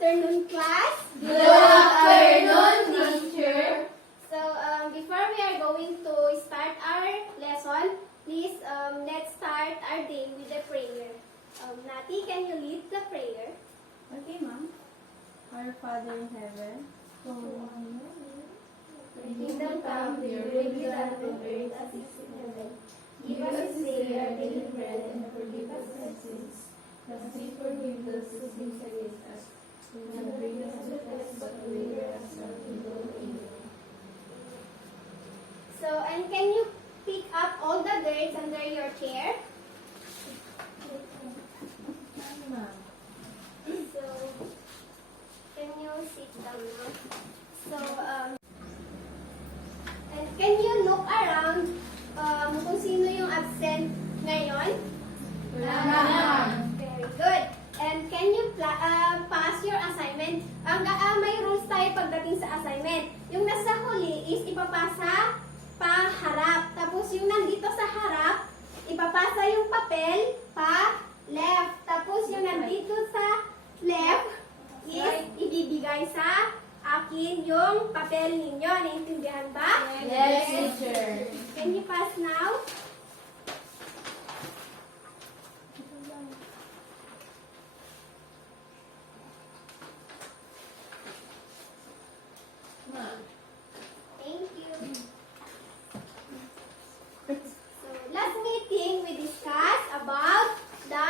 afternoon, class. Good afternoon, teacher. So, before we are going to start our lesson, please let's start our day with a prayer. Nati, can you lead the prayer? Okay, ma'am. Our Father in heaven, Thy kingdom come, your will be done on earth as it is in heaven. Give us this day our daily bread and forgive us our sins, as we forgive those who sin against us. And not bring us to test, but deliver us from evil. Amen. So, and can you pick up all the dirt under your chair? So, can you sit down now? So, and can you look around kung sino yung absent ngayon? Very good. And can you pass your assignment? May rules tayo pagdating sa assignment. Yung nasa huli is ipapasa pa harap. Tapos yung nandito sa harap, ipapasa yung papel pa left. Tapos yung nandito sa left is ibibigay sa akin yung papel ninyo. Naintindihan ba? Yes, teacher. Can you pass now? Thank you. So, last meeting we discussed about the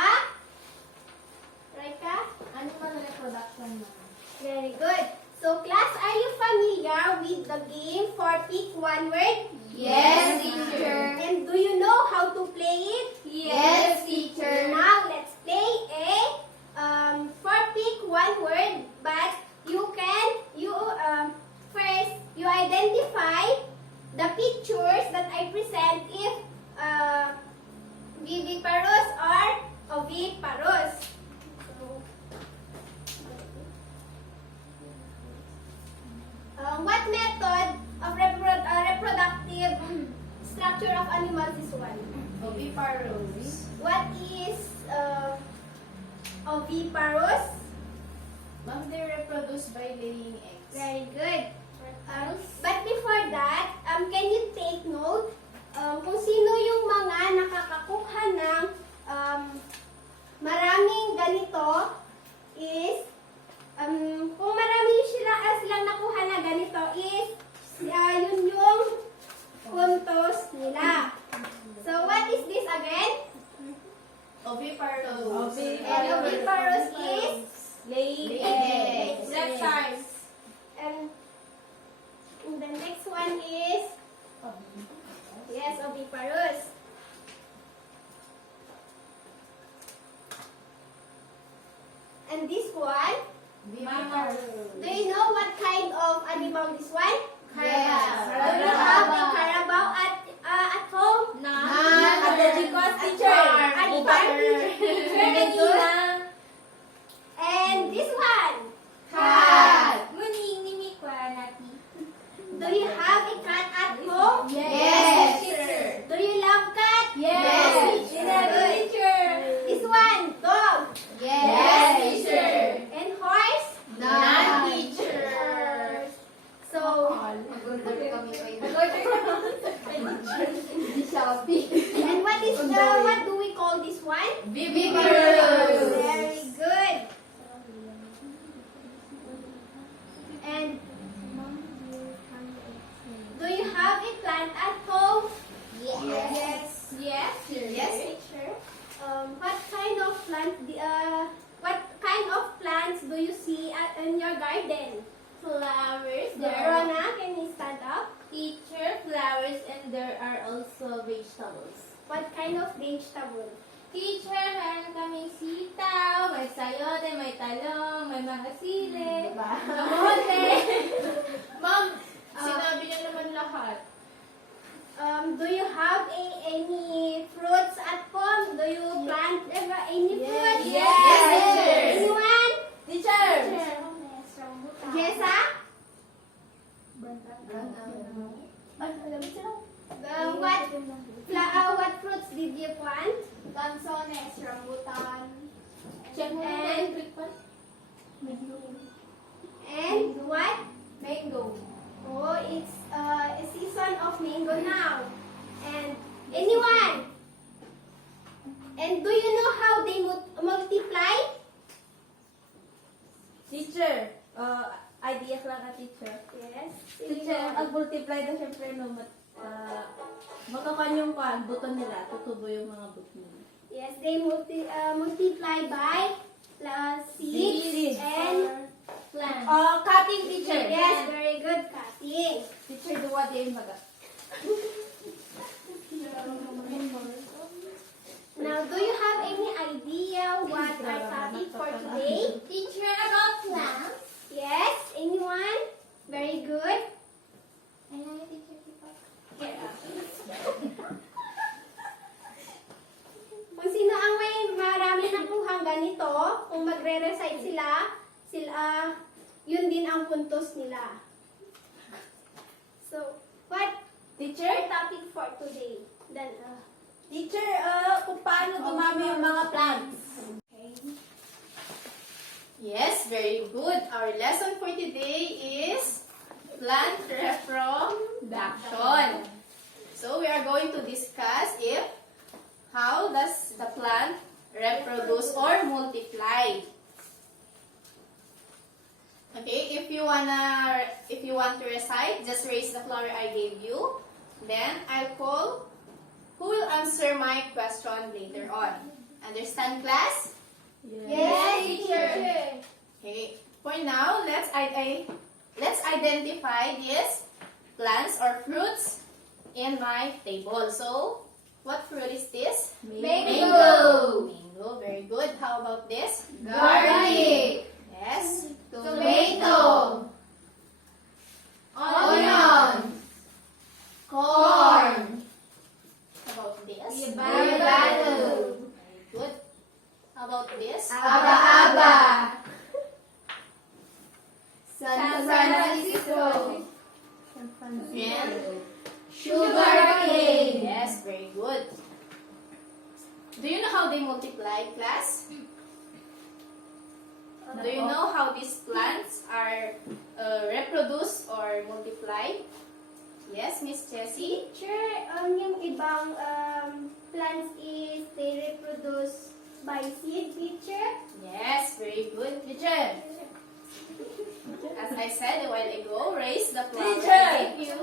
Animal reproduction, ma'am. Very good. So, class, are you familiar with the game for pick one word? Yes, teacher. And do you know how to play it? Yes, teacher. Now, let's play for pick one word, but first, you identify the pictures that I present if viviparous or oviparous. What method of reproductive structure of animals is one? Oviparous. What is oviparous? Ma'am, they reproduce by laying eggs. Very good. But before that, can you take note kung sino yung mga nakakakuha ng maraming ganito is kung marami silang nakuha na ganito is yun yung puntos nila. So what is this again? Oviparous. And oviparous is Laying eggs. eggs. And the next one is oviparous. And this one, do you know what kind of animal this one? Yes. Do you have a carabao at home? At the Jikos, teacher. At the farm teacher. And this one, Cat. do you have a cat at home? Yes, teacher. Do you love cat? Yes, Good. This one, dog. Yes, teacher. And horse? Non-teacher. So, and what do we call this one? Viviparous. Very good. And do you have a plant at home? Yes. Yes. Yes. Teacher. What kind of plants do you see in your garden? Flowers. Rona, can you stand up? Teacher, flowers, and there are also vegetables. What kind of vegetable? Teacher, meron kaming sitaw, may sayote, may talong, may mga sili, kamote. Ma'am, sinabi niya naman lahat. Do you have any fruits at home? Do you plant any fruits? Yes, teacher. Anyone? Teacher. Jessa? What fruits did you plant? Lanzones, rambutan, Check mo And- na quick one. And what? Mango. Oh, it's a season of mango now. And anyone? And do you know how they multiply? Teacher, idea lang na teacher. Yes. Teacher, ang multiply na syempre no, makakan yung buto nila, tutubo yung mga buto nila. Yes, they multiply by seeds and Plant. Cutting teacher. yes, very good cutting. Teacher, duwa din baga. Now, do you have any idea what our topic for today? Teacher, about plants. Yes, anyone? Very good. Kung sino ang may marami nakuhang ganito, kung magre-recite sila, yun din ang puntos nila. So, what Teacher, our topic for today? Then, teacher, kung paano dumami yung mga plants. Yes, very good. Our lesson for today is plant reproduction. So we are going to discuss how does the plant reproduce or multiply. Okay, if you want to recite, just raise the flower I gave you. Then I'll call who will answer my question later on. Understand, class? yes, teacher. Okay. For now, let's identify these plants or fruits in my table. So, what fruit is this? Mango. Mango. Very good. How about this? Garlic. Yes. Tomato. Onion. Corn. How about this? Avocado. Very good. How about this? Aba-aba. San Francisco. And Sugar cane. yes, very good. Do you know how they multiply, class? Do you know how these plants are reproduced or multiply? Yes, Miss Jessie? Teacher, yung ibang plants is they reproduce by seed, teacher? Yes, very good, teacher. As I said a while ago, raise the flower. Teacher! Thank you.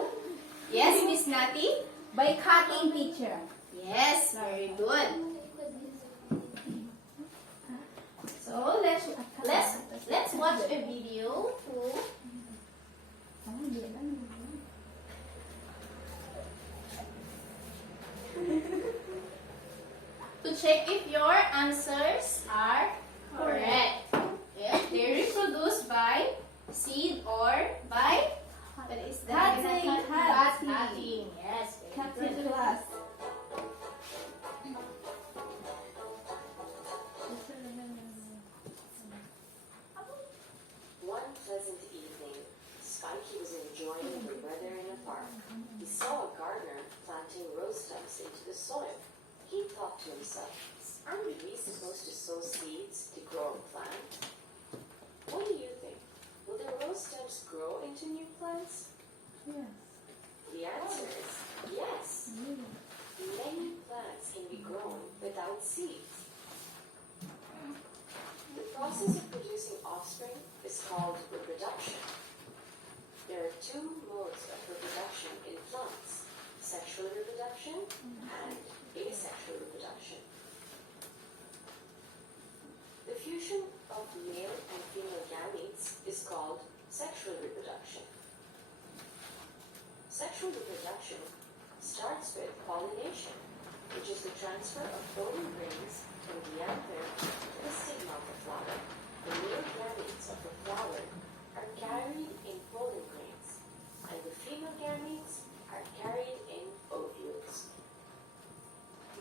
Yes, Miss Nati? By cutting, teacher. Yes, very good. So let's watch a video to check if your answers are correct. If they reproduce by seed or by what is that? Cutting. Cutting. Yes, very Cutting good. class. One pleasant evening, Spikey was enjoying the weather in a park. He saw a gardener planting rose stems into the soil. He thought to himself, aren't we supposed to sow seeds to grow a plant? What do you think? Will the rose stems grow into new plants? Yes. The answer is yes. Many plants can be grown without seeds. The process of producing offspring is called reproduction. There are two modes of reproduction in plants, sexual reproduction and asexual reproduction. The fusion of male and female gametes is called sexual reproduction. Sexual reproduction starts with pollination, which is the transfer of pollen grains from the anther to the stigma of the flower. The male gametes of the flower are carried in pollen grains, and the female gametes are carried in ovules.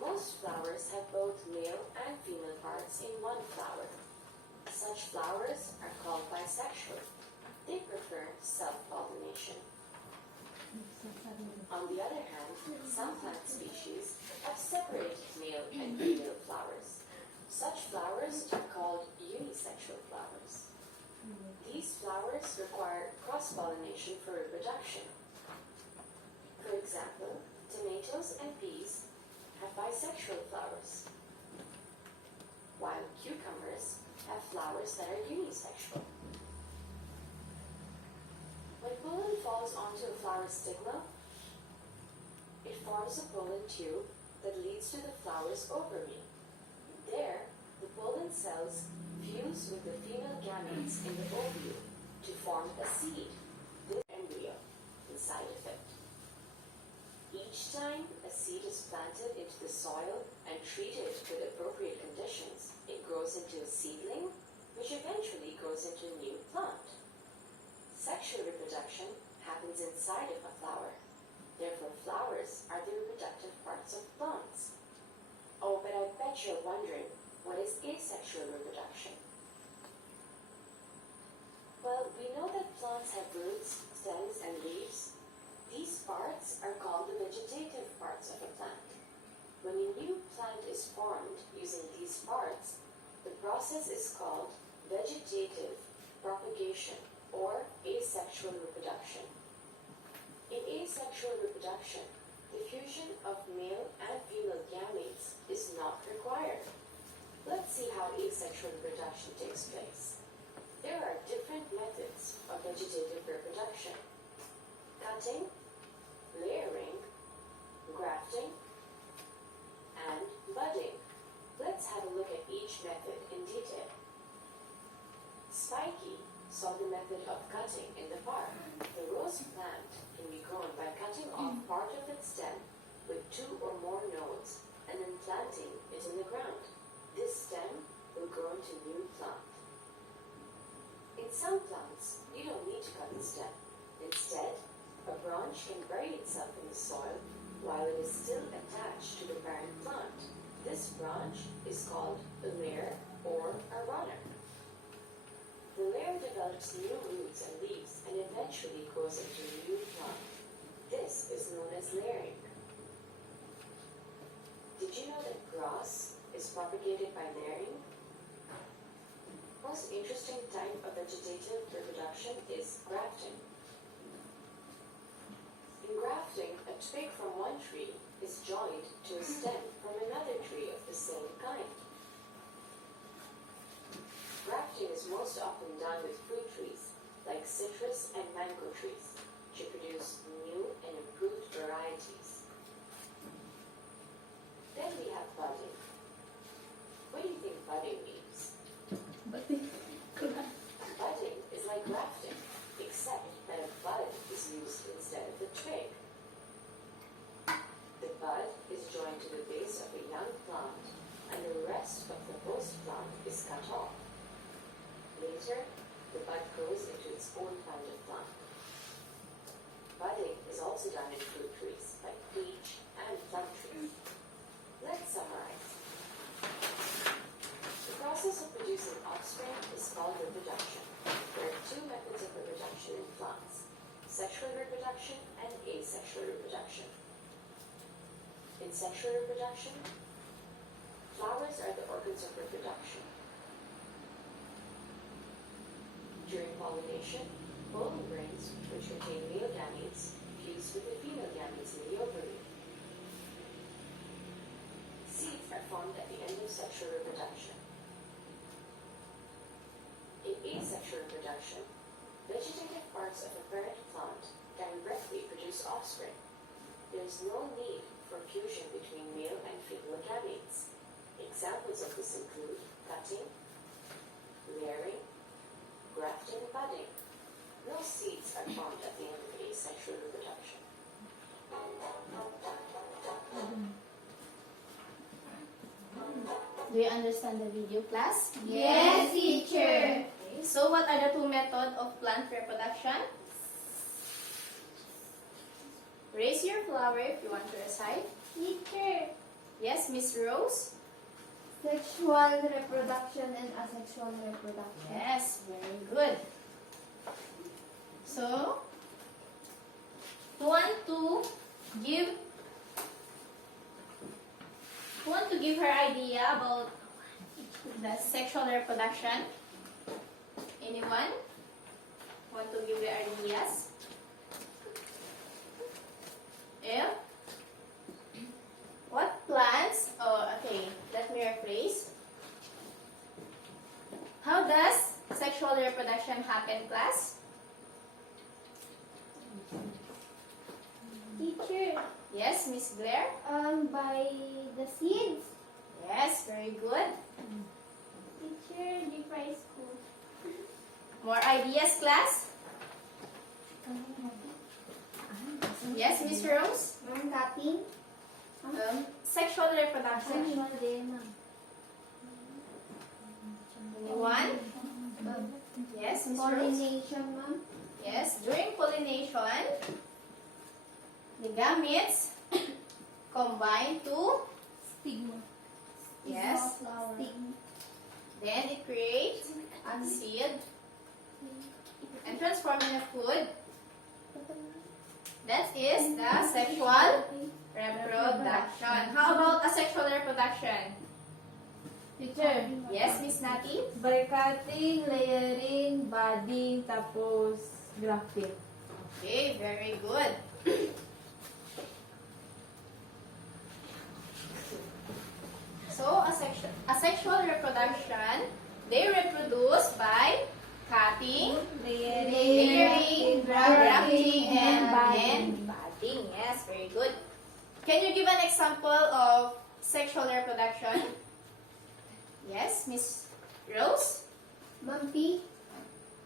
Most flowers have both male and female parts in one flower. Such flowers are called bisexual. They prefer self-pollination. On the other hand, some plant species have separated male and female flowers. Such flowers are called unisexual flowers. These flowers require cross-pollination for reproduction. For example, tomatoes and peas have bisexual flowers, while cucumbers have flowers that are unisexual. When pollen falls onto a flower stigma, it forms a pollen tube that leads to the flower's ovary. There, the pollen cells fuse with the female gametes in the ovule to form a seed, this embryo, inside of it. Each time a seed is planted into the soil and treated with appropriate conditions, it grows into a seedling, which eventually grows into a new plant. Sexual reproduction happens inside of a flower. Therefore, flowers are the reproductive parts of plants. Oh, but I bet you're wondering, what is asexual reproduction? Well, we know that plants have roots, stems, and leaves. These parts are called the vegetative parts of a plant. When a new plant is formed using these parts, the process is called vegetative propagation or asexual reproduction. In asexual reproduction, the fusion of male and female gametes is not required. Let's see how asexual reproduction takes place. There are different methods of vegetative reproduction: cutting, layering, grafting, and budding. Let's have a look at each method in detail. Spiky saw the method of cutting in the park. The rose plant can be grown by cutting off part of its stem with 2 or more nodes and then planting it in the ground. This stem will grow into a new plant. In some plants, you don't need to cut the stem. Instead, a branch can bury itself in the soil while it is still attached to the parent plant. This branch is called a layer or a runner. The layer develops new roots and leaves and eventually grows into a new plant. This is known as layering. Did you know that grass is propagated by layering? Most interesting type of vegetative reproduction is grafting. In grafting, a twig from one tree is joined to a stem from another tree of the same kind. Grafting is most often done with fruit trees, like citrus and mango trees, to produce new and improved varieties. Then we have budding. What do you think budding means? Budding is like grafting, except that a bud is used instead of the twig. The bud is joined to the base of a young plant, and the rest of the host plant is cut off. Later, the bud grows into its own kind of plant. Budding is also done in fruit trees like peach and plum trees. Let's summarize. The process of producing offspring is called reproduction. There are 2 methods of reproduction in plants: sexual reproduction and asexual reproduction. In sexual reproduction, flowers are the organs of reproduction. During pollination, pollen grains, which contain male gametes, fuse with the female gametes in the ovary. Seeds are formed at the end of sexual reproduction. In asexual reproduction, vegetative parts of a parent plant directly produce offspring. There is no need for fusion between male and female gametes. Examples of this include cutting, layering, grafting, and budding. No seeds are formed at the end of asexual reproduction. Do you understand the video, class? Yes, teacher. Okay, so what are the 2 methods of plant reproduction? Raise your flower if you want to recite. Teacher, Yes, Miss Rose? Sexual reproduction and asexual reproduction. Yes, very good. So, who want to give her idea about the sexual reproduction? Anyone? ideas? If what plants, oh okay, let me rephrase. How does sexual reproduction happen, class? Teacher, Yes, Miss Blair? by the seeds. Yes, very good. Teacher, the price school. More ideas, class? Yes, Miss Rose? Cutting. Sexual reproduction. Anyone? Yes, Miss Rose? Pollination, ma'am. Yes, during pollination, the gametes combine to, Stigma. yes, Flower. then it creates a seed and transform in a food. That is the sexual reproduction. How about asexual reproduction? Teacher, Yes, Miss Nati? by cutting, layering, budding, tapos grafting. Okay, very good. So, asexual reproduction, they reproduce by cutting, layering, grafting, and then budding. Yes, very good. Can you give an example of sexual reproduction? Yes, Miss Rose? Ma'am P.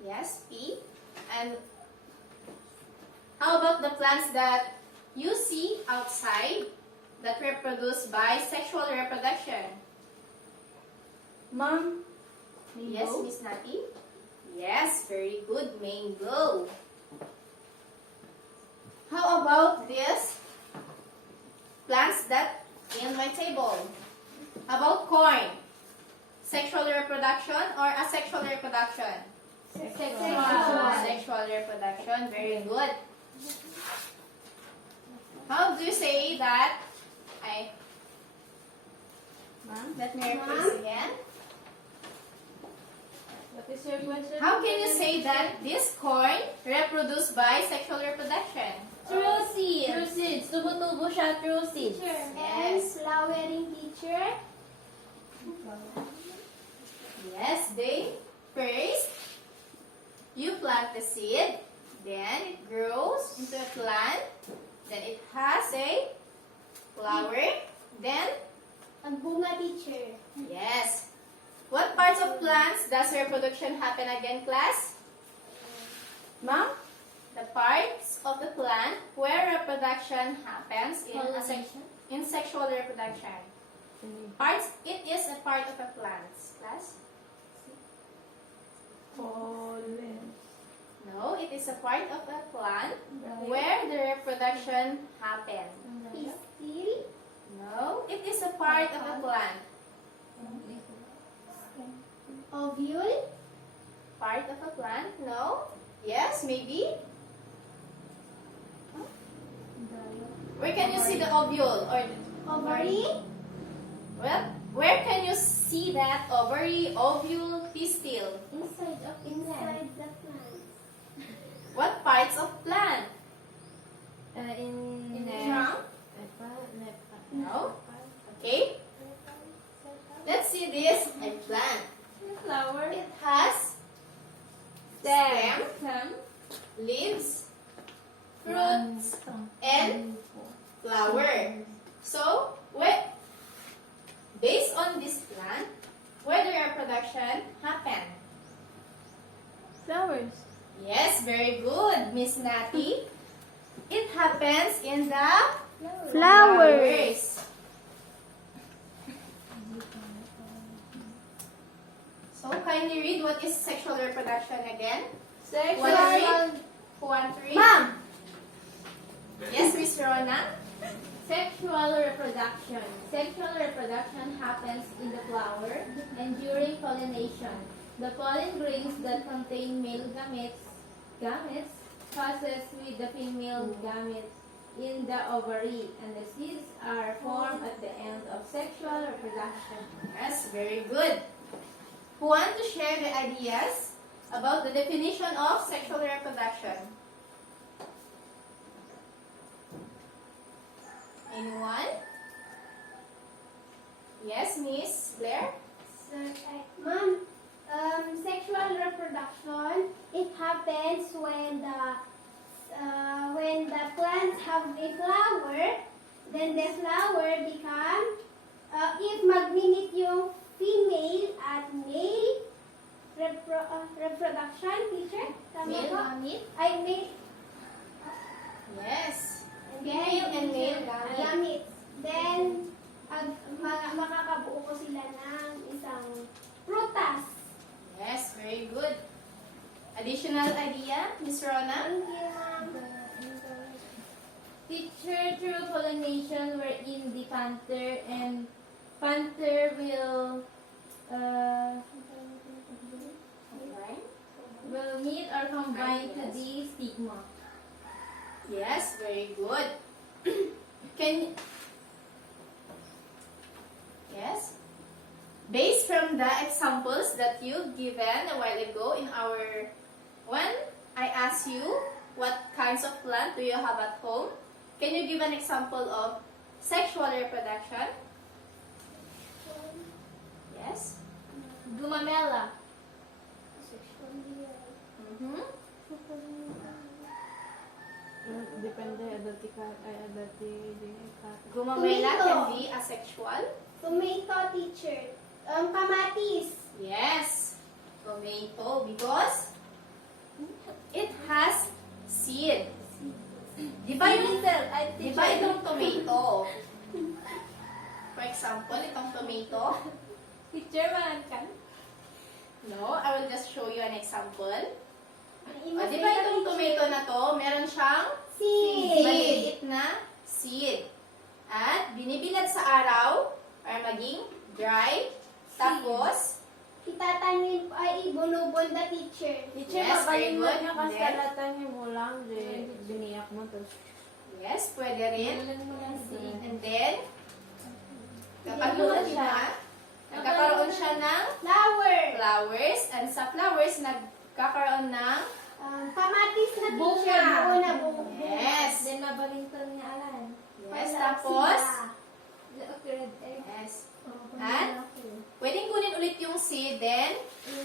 Yes, P. And how about the plants that you see outside that reproduce by sexual reproduction? Ma'am, Yes, Miss Nati? Yes, very good. Mango. How about this plants that in my table? How about corn? Sexual reproduction or asexual reproduction? Sexual reproduction. Very good. How do you say that? Let me rephrase again. what is your question? How can you say that this corn reproduced by sexual reproduction? Through seeds. Through seeds. Tumutubo siya through seeds. Teacher. Yes. And flowering, teacher. Yes, they first you plant the seed, then it grows into a plant, then it has a flower, then Ang bunga, teacher. yes. What parts of plants does reproduction happen again, class? Ma'am? The parts of the plant where reproduction happens in sexual reproduction. Parts, it is a part of a plant, class. Pollen. No, it is a part of a plant where the reproduction happens. Pistil. No, it is a part of a plant. Ovule. Part of a plant? No? Yes, maybe? Where can you see the ovule? Or Ovary. well, where can you see that ovary, ovule, pistil? Inside the plant. What parts of plant? In Trunk? No? Okay. Let's see this eggplant. flower. It has stem, leaves, fruits, and flower. So, based on this plant, where the reproduction happen? Flowers. Yes, very good, Miss Nati. It happens in the Flowers. So, kindly read what is sexual reproduction again. Sexual. Who want to read? Ma'am! Yes, Miss Rona. Sexual reproduction. Sexual reproduction happens in the flower and during pollination. The pollen grains that contain male gametes passes with the female gamete in the ovary, and the seeds are formed at the end of sexual reproduction. Yes, very good. Who want to share the ideas about the definition of sexual reproduction? Anyone? Yes, Miss Blair? So, Ma'am, sexual reproduction, it happens when the plants have a flower, then the flower become, if mag-meet yung female at male reproduction, teacher? Tama Male po? gamit? Ay, male. Yes. And Female and male gamit. gamit. Then, makakabuo ko sila ng isang prutas. Yes, very good. Additional idea, Miss Rona? Thank you, ma'am. Teacher, through pollination wherein the panther Alright. will meet or combine to Yes. the stigma. Yes, very good. Can Yes. Based from the examples that you've given a while ago when I asked you what kinds of plant do you have at home, can you give an example of sexual reproduction? Yes. Gumamela. Mm-hmm. Depende, adati ka, ay adati ka. Gumamela Tomato. can be asexual. Tomato, teacher. Kamatis. Yes, tomato because it has seed. Di ba itong tomato? For example, itong tomato. Teacher, man kan? No, I will just show you an example. Di ba Teacher. itong tomato na to, meron siyang Seed. maliit na seed. At binibilad sa araw para maging dry. Tapos, Itatanim ay ibunubon the teacher. Teacher, Yes, papayin mo very good. niya kasalatan yung ulang, di biniyak mo to. yes, pwede rin. Ilan mo lang seed. And then, kapag lumaki na, nagkakaroon siya ng Flower. flowers. And sa flowers, nagkakaroon ng Kamatis na Bunga. teacher. Buo na bunga. yes. Then mabalington niya alan. Yes, Wala tapos, sila. yes. At, pwedeng kunin ulit yung seed, then,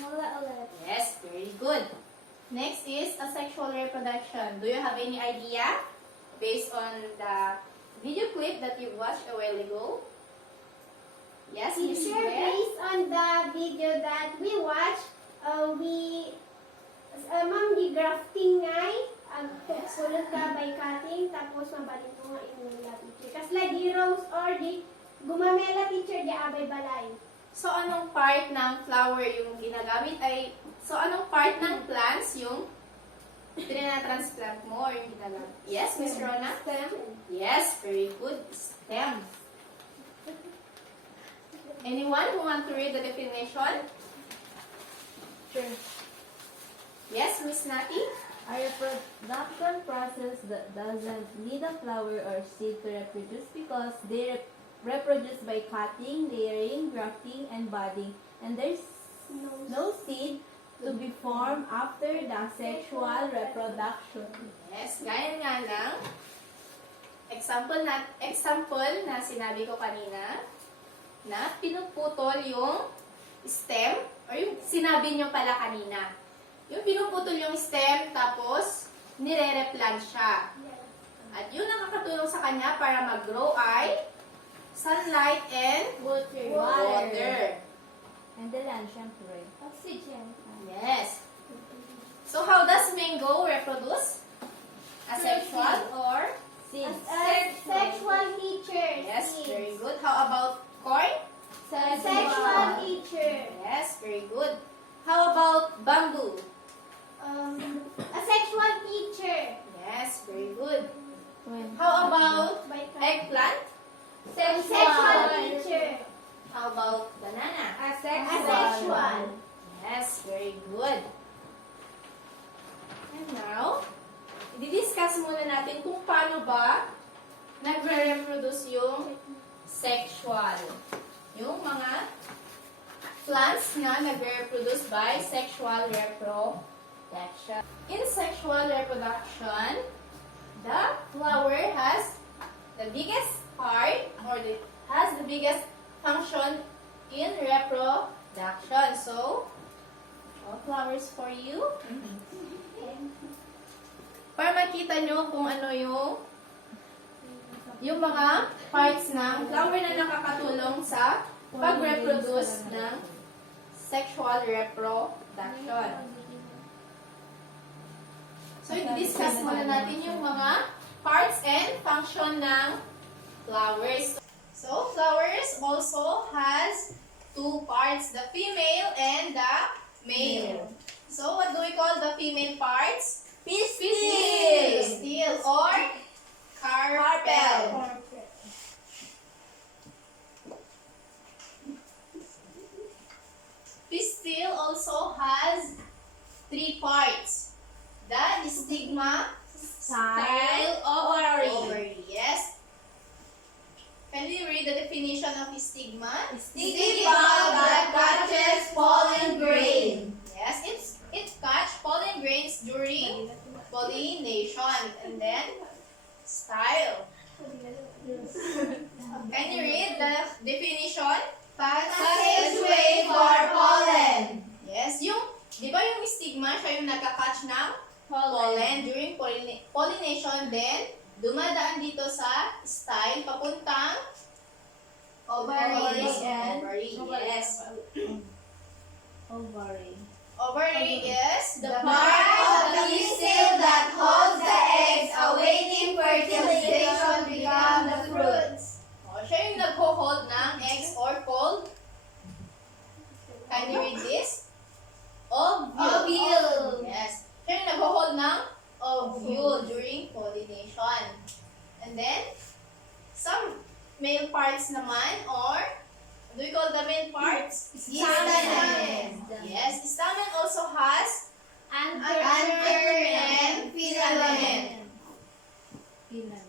Wala ulit. yes, very good. Next is asexual reproduction. Do you have any idea based on the video clip that you watched a while ago? Yes, Miss Teacher, Blair? based on the video that we watched, ma'am, di grafting ngay, sulod ka by cutting, tapos mabalik mo nga inula, teacher. Kas lagi rose or di gumamela, teacher, di abay balay. So, anong part ng flower yung ginagamit ay, so, anong part ng plants yung transplant mo or yung ginagamit? Yes, Miss Rona? Stem. Yes, very good. Stem. Anyone who want to read the definition? Sure. Yes, Miss Nati? A reproduction process that doesn't need a flower or seed to reproduce because they reproduce by cutting, layering, grafting, and budding. And there's no seed to be formed after the sexual reproduction. Yes, gaya nga ng example na sinabi ko kanina na pinuputol yung stem or yung sinabi nyo pala kanina. Yung pinuputol yung stem tapos nire-replant siya. At yun ang nakakatulong sa kanya para mag-grow ay sunlight and water. And the land, syempre. Oxygen. Yes. So how does mango reproduce? Asexual or? Seeds. Sexual teacher. Yes, Seeds. very good. How about corn? Sexual teacher. Yes, very good. How about bamboo? A sexual teacher. Yes, very good. When? How about By eggplant? sexual teacher. How about banana? Asexual. Yes, very good. And now, i-discuss muna natin kung paano ba nagre-reproduce yung sexual. Yung mga plants na nagre-reproduce by sexual reproduction. In sexual reproduction, the flower has the biggest part or has the biggest function in reproduction. So, all flowers for you. Para makita nyo kung ano yung mga parts ng flower na nakakatulong sa pag-reproduce ng sexual reproduction. So, i-discuss muna natin yung mga parts and function ng flowers. So, flowers also has two parts, the female and the male. So, what do we call the female parts? Pistil or carpel. Pistil also has three parts. The stigma, style, ovary. Yes. Can you read the definition of stigma? Sticky bug that catches pollen grain. Yes, it catch pollen grains during pollination. And then, style. Can you read the definition? Passageway for pollen. Yes, di ba yung stigma, siya yung nagka-catch ng pollen during pollination, then dumadaan dito sa style papuntang Ovary. Yes. Ovary. Ovary is The part of the pistil that holds the eggs awaiting fertilization become the fruits. Siya yung nagho-hold ng eggs or called, can you read this? Ovule. Yes. Siya yung nagho-hold ng ovule during pollination. And then, some male parts naman, or what do we call the male parts? Stamen. Yes, stamen also has Anther and filament. Filament.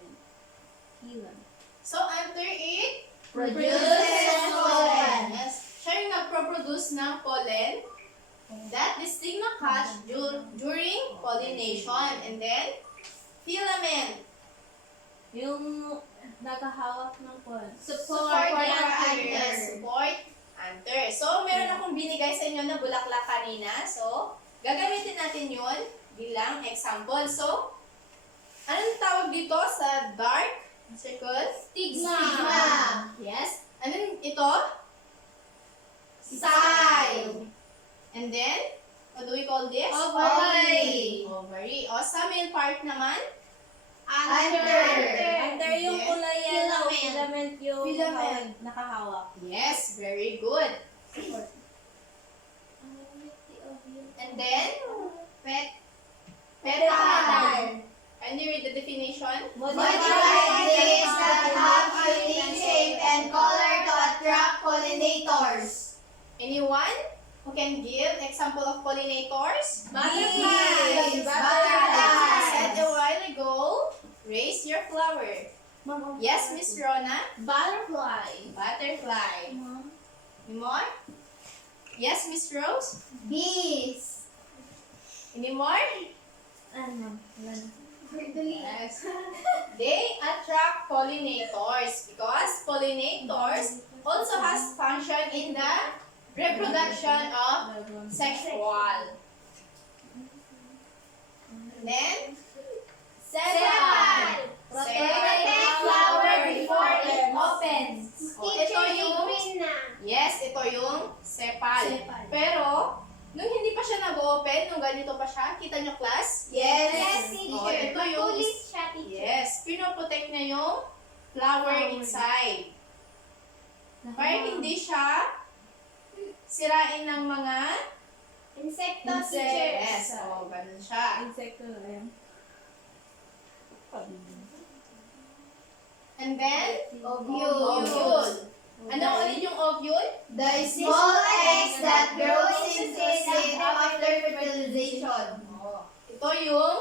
so anther it Produces pollen. Yes. Siya yung nagproproduce ng pollen that the stigma catch during pollination. And then, filament. Yung nakahawak ng pollen. Support the anther. Yes, support anther. So, meron akong binigay sa inyo na bulaklak kanina. So, gagamitin natin yun bilang example. So, anong tawag dito sa dark circle? Stigma. Yes. And then, ito? Style. And then, what do we call this? Ovary. Ovary. O, sa male part naman? Anther. Under yung Yes. kulay yellow, Filament. filament yung Filament. nakahawak. Yes, very good. And then, petal. Can you read the definition? Modified leaves that have unique shape and color to attract pollinators. Anyone who can give example of pollinators? Bees. I Butterflies. said a while ago, raise your flower. Yes, Miss Rona? Butterfly. Butterfly. Any more? Yes, Miss Rose? Bees. Any more? Ano? Yes. They attract pollinators because pollinators also has function in the reproduction of sexual. Then, Sepal. Protect flower before it opens. ito yung, yes, ito yung sepal. Pero, nung hindi pa siya nag-open, nung ganito pa siya, kita nyo class? Yes, Oh, ito yung, yes, pinoprotect niya yung flower inside. Para hindi siya sirain ng mga Insecto, yes, oh, ganun siya. Insekto na yan. And then, Ovule. ovule. Ano ulit yung ovule? The small eggs that grows into seed after fertilization. Oh, ito yung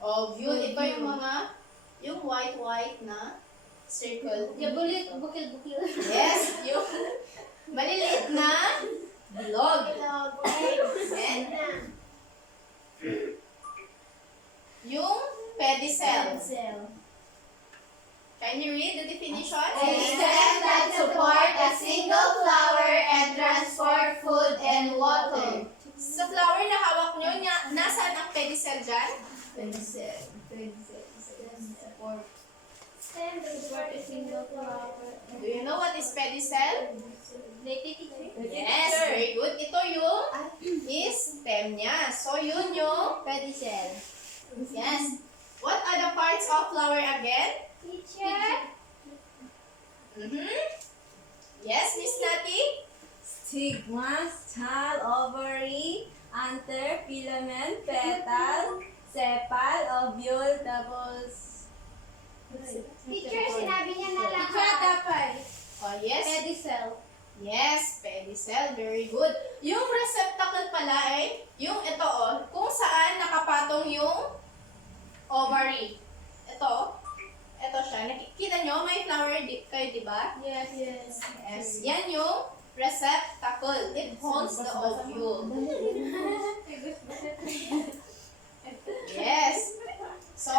ovule. Ito yung mga, yung white na circle. Bukil. Yes, yung maliliit na bilog. Then, yung pedicel. Can you read the definition? A stem that support a single flower and transport food and water. Sa flower na hawak nyo, nasaan ang pedicel dyan? Stem to support a single flower. Do you know what is pedicel? Yes, Sure. very good. Ito yung stem niya. So, yun yung Pedicel. yes. What are the parts of flower again? Teacher. Yes, Miss Nati? Stigma, style, ovary, anther, filament, petal, sepal, ovule, tapos... Teacher, sinabi niya na lahat. Tapay. Oh, yes. Pedicel. Yes, pedicel. Very good. Yung receptacle pala ay yung ito kung saan nakapatong yung ovary. Ito siya. Nakikita nyo, may flower kayo, di ba? Yes. Yes. Yan yung receptacle. It holds the ovule. Yes. So,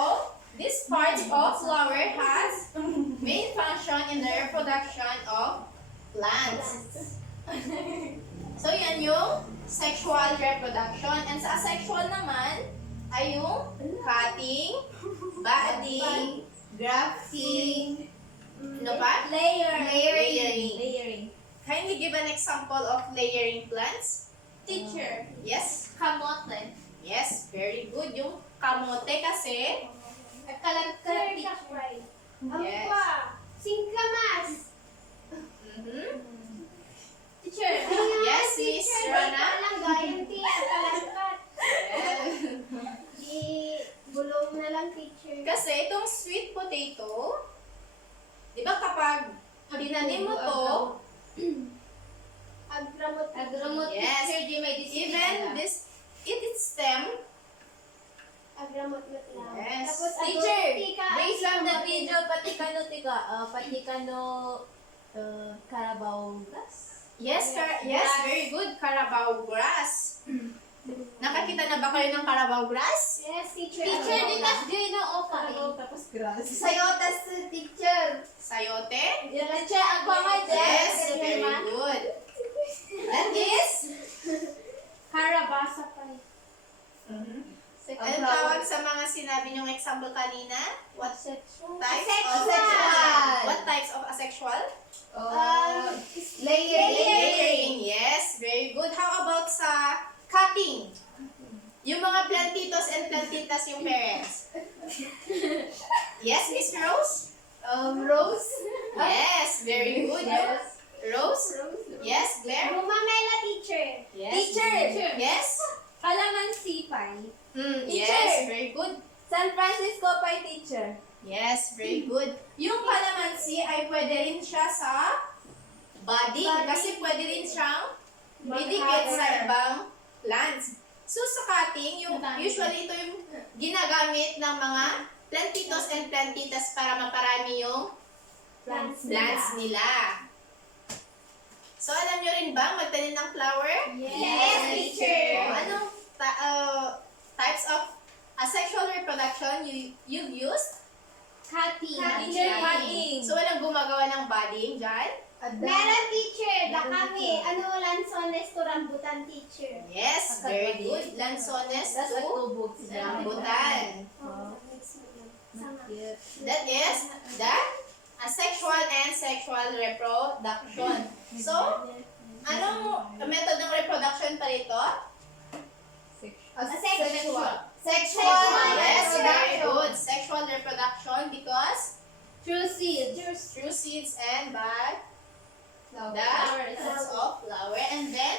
this part of flower has main function in the reproduction of plants. So, yan yung sexual reproduction. And sa asexual naman, ay yung cutting, budding, grafting, ano pa? Layering. Kindly give an example of layering plants. Teacher. Yes? Kamote. Yes, very good. Yung kamote kasi, Kalagkar. yes. Singkamas. Teacher. Yes, Miss Rana. Palanggayan, teacher. Kalangkat. Yes. Bulong na lang, teacher. Kasi itong sweet potato, di ba kapag tinanim mo to, Agramot. yes, Teacher, di may even this, its stem, Agramot na lang. Yes. Tapos, Teacher, tika. Based on the video, pati kano Carabao grass? yes, very good, Carabao grass. Nakakita na ba kayo ng Carabao grass? Yes, teacher. Teacher, di kas di na opa. Tapos grass. Sayotas, teacher. Sayote? Teacher, ang pangay Yes, very good. That is? Karabasa pa. Anong tawag sa mga sinabi niyong example kanina? What types of Asexual. What types of asexual? Layering. Yes, very good. How about sa cutting? Yung mga plantitos and plantitas yung parents. Yes, Miss Rose? Rose. Yes, very good. Yung Rose? Yes, Claire? Bumamela, teacher. Yes. Teacher. Yes? Kalamansi pie. Yes, very good. San Francisco pie, teacher. Yes, very good. Yung calamansi ay pwede rin siya sa budding kasi pwede rin siyang idikit sa ibang plants. So sa cutting, usually ito yung ginagamit ng mga plantitos and plantitas para maparami yung plants nila. So alam nyo rin ba magtanim ng flower? Yes, teacher. Anong types of asexual reproduction you've used? Cutting. Cutting. So, walang gumagawa ng budding dyan? Meron, teacher. Kami. Lansones to rambutan, teacher. Yes, very good. Lansones That's like to 2 books. rambutan. That is the asexual and sexual reproduction. So, anong method ng reproduction pa rito? Asexual. Sexual. Yes, very good. Sexual reproduction because True seeds. through seeds and by the Flowers. roots of flower. And then,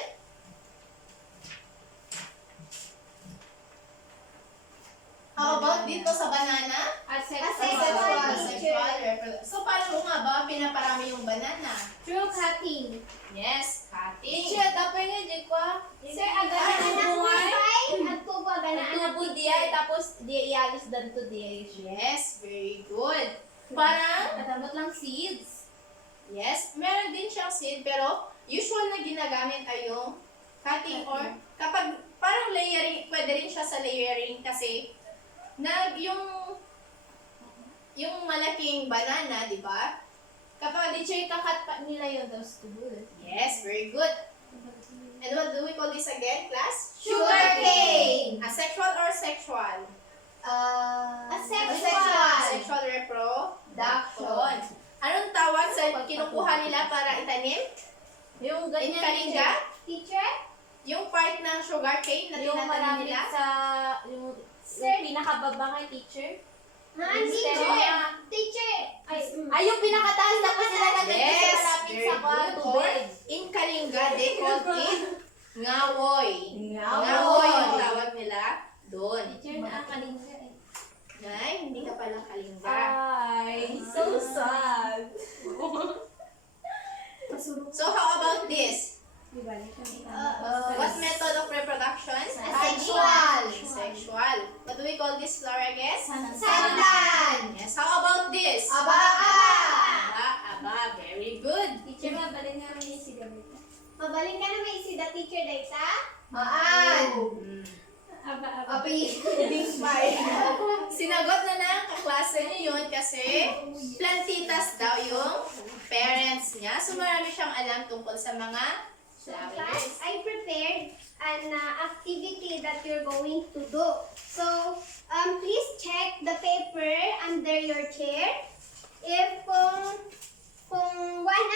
how about dito sa banana? Asexual. Asexual reproduction. So, paano nga ba pinaparami yung banana? True cutting. Yes, cutting. Teacher, tapos nga di ko. Sir, agana anak mo pay. At tubo agana anak Tubo diay, tapos di ialis dan to diay. Yes, very good. Parang, Katamot lang seeds. yes, meron din siyang seed, pero usual na ginagamit ay yung cutting or kapag parang layering, pwede rin siya sa layering kasi yung yung malaking banana, di ba? Kapag teacher, kakat pa nila yun, those two. Yes, very good. And what do we call this again, class? Sugarcane. Asexual or sexual? Asexual. Sexual reproduction. Anong tawag sa kinukuha nila para itanim? Yung In ganyan. kalinga? Teacher? Yung part ng sugarcane na Yung tinatanim malapit nila? sa, yung Sir. pinakababa kay teacher. Ha? Teacher. Teacher? Teacher? Ay, yung pinakataas na po sila na Yes, malapit very sa good. Or, tubig. in Kalinga, they called it ngawoy. Ngawoy. Ngawoy yung tawag nila doon. Teacher na kalinga eh. Nay, hindi ka palang Kalinga. Ay, so sad. So, how about this? Uh, What method of reproduction? Asexual. Sexual. What do we call this flower, I guess? Sandan. Yes. How about this? Aba. Aba. Very good. Teacher, mabalik nga rin si Damita. Mabaling ka na may isida, teacher, Daita? Mm. Api. Sinagot na ng kaklase niyo yun kasi plantitas daw yung parents niya. So marami siyang alam tungkol sa mga Class, flowers. I prepared an activity that you're going to do. So, please check the paper under your chair. If kung one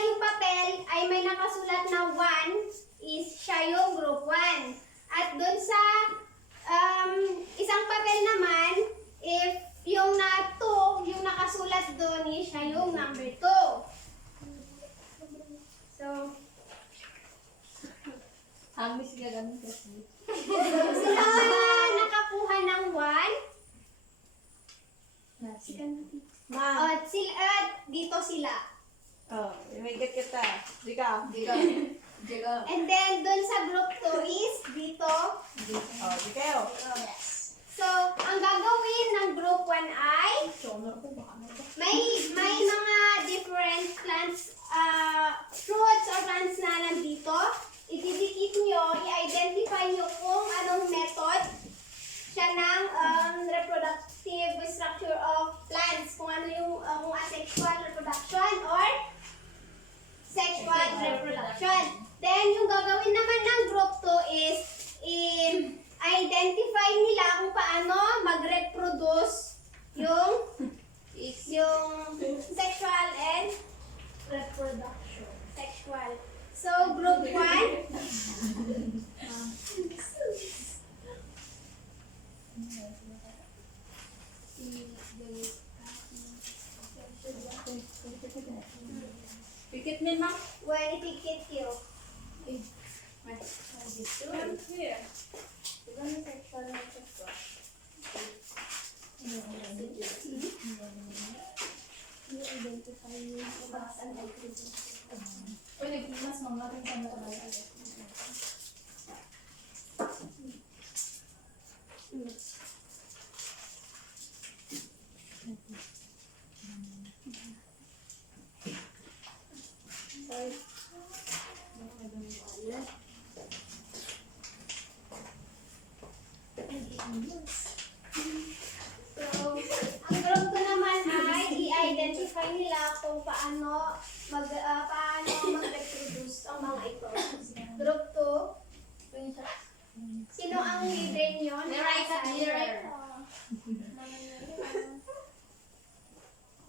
yung papel ay may nakasulat na 1 is siya yung group 1. At dun sa isang papel naman, if yung na 2, yung nakasulat dun is siya yung number 2. So, Hamis gagamit kasi. sila nakakuha ng 1. Ma'am. Dito sila. Oh, may get kita. Dika. And then, dun sa group 2 is dito. Oh, dika yo. So, ang gagawin ng group 1 ay may mga different plants, fruits or plants na nandito. Ididikit nyo, i-identify nyo kung anong method siya ng reproductive structure of plants. Kung ano yung asexual reproduction or sexual reproduction. Then, yung gagawin naman ng group 2 is identify nila kung paano mag-reproduce yung sexual and reproduction. Sexual. So, group 1. Pikit ni ma'am. When ipikit you. So, ang group 2 naman ay i-identify nila kung paano mag-reproduce ang mga ito. Group 2. Sino ang leader nyo?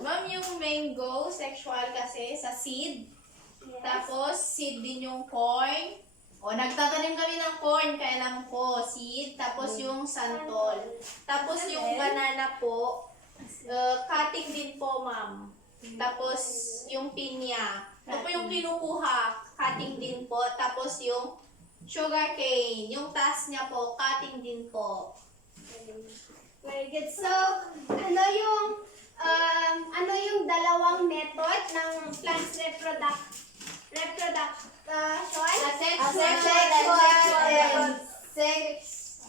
Ma'am, yung mango, sexual kasi sa seed. Yes. Tapos, seed din yung corn. O, nagtatanim kami ng corn, kaya alam ko, seed. Tapos yung santol. Tapos yung banana po, cutting din po, ma'am. Tapos yung pinya. Ito po yung kinukuha, cutting din po. Tapos yung sugar cane, yung taas niya po, cutting din po. Very good. So, ano yung dalawang method ng plants reproduction?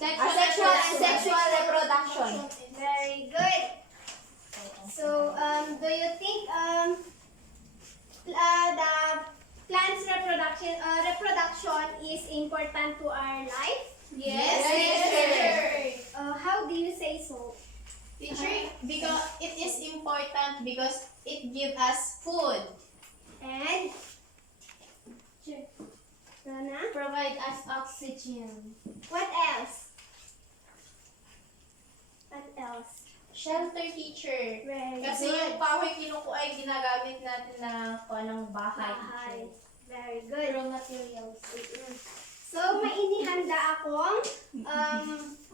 Asexual and sexual reproduction. Very good. So, do you think the plants reproduction is important to our life? Yes, How do you say so? Teacher, because it is important important because it gives us food. And Rana, Provide us oxygen. what else? What else? Shelter, teacher. Very Kasi good. yung kahoy kinuko ay ginagamit natin na Panang bahay. Bahay. Very good. Raw materials. So, may inihanda akong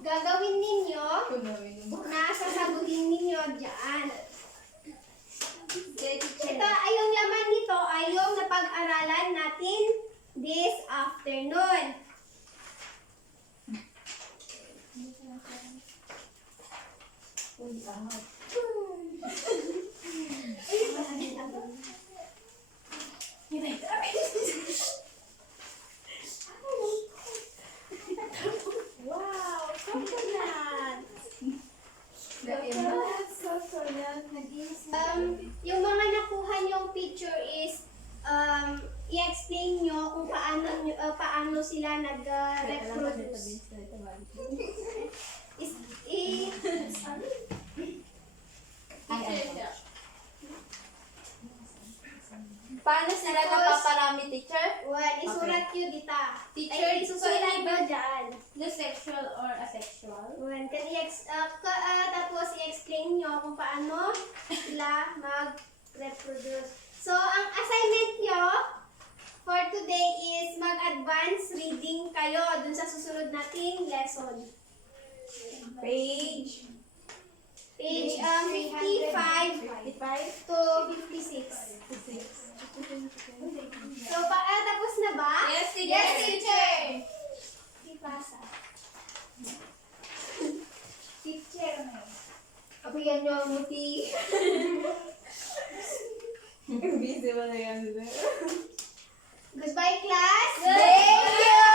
gagawin ninyo na sasagutin ninyo dyan. Ito ay yung laman nito ay yung napag-aralan natin this afternoon. Wow, coconut! Yung mga nakuha niyong picture is i-explain nyo kung paano sila nag-reproduce. Paano sila napaparami, teacher? Isulat nyo dita. Teacher, Ay, isusulat nyo dyan. The sexual or asexual? Tapos i-explain nyo kung paano sila mag-reproduce. So, ang assignment nyo for today is mag-advance reading kayo dun sa susunod nating lesson. Page 55 55. to 56. So, tapos na ba? Yes, teacher. Yes, teacher. Ipasa. Teacher. Apiyan nyo ang muti. Busy mo na yan. Goodbye, class. Thank you.